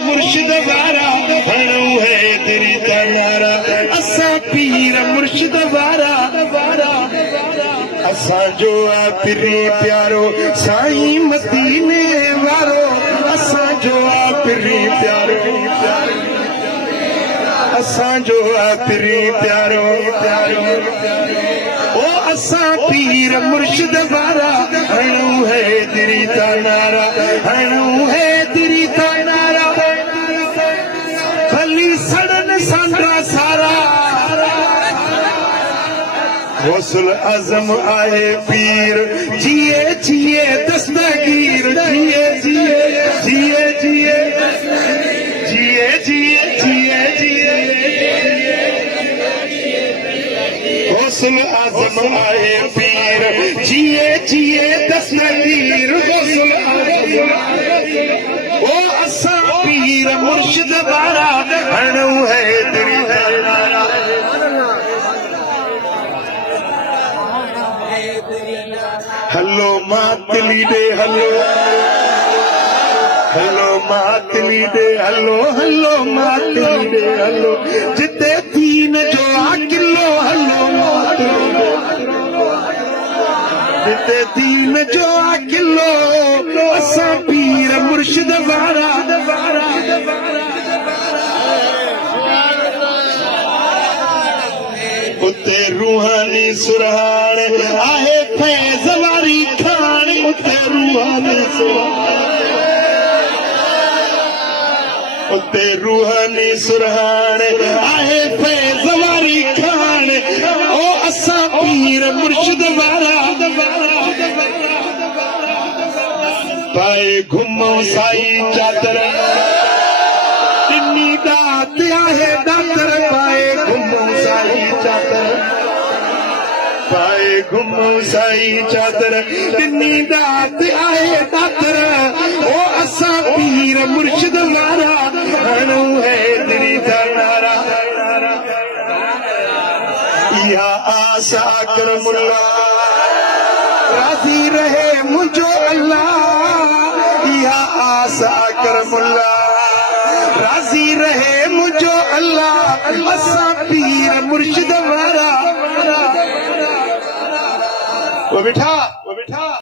मुर्शिद वारा हणू है तेरी तनारा असा पीर मुर्शिद वारा असा जो आ पिरी प्यारो साईं मदीने वारो असा जो आ पिरी प्यारो असा जो आ पिरी प्यारो ओ असा पीर मुर्शिद वारा हणू है तेरी तनारा हणू है तेरी तनारा भली सड़न सांडा सारा गौसुल आजम आए पीर जिए जिए दस्तगीर जिए जिए जिए जिए जिए जिए जिए जिए गौसुल आजम आए पीर जिए जिए दस्तगीर गौसुल आजम ओ असा पीर मुर्शिद वारा हणू है तेरी तनारा हलो मातली दे हलो हलो मातली दे हलो हलो मातली दे हलो जिते दीन जो आ किलो हलो मातली दे जिते दीन जो आ किलो असा पीर मुर्शिद वारा उते रूहानी सुरहान आहे फैज़ वारी खान उते रूहानी सुरहान उते रूहानी सुरहान आहे फैज़ वारी खान ओ असा पीर मुर्शिद वारा पाए घुमो साई चादर इन्नी दात आहे दातर पाए घुमो साई चादर पाए घुमो साई चादर इन्नी दात आहे दातर ओ असा पीर मुर्शिद वारा हणू है तेरी तनारा या आशा कर मुल्ला राजी रहे मुझो अल्लाह या आशा कर मुल्ला राजी रहे मुझो अल्लाह असा पीर मुर्शिद वारा वो बिठा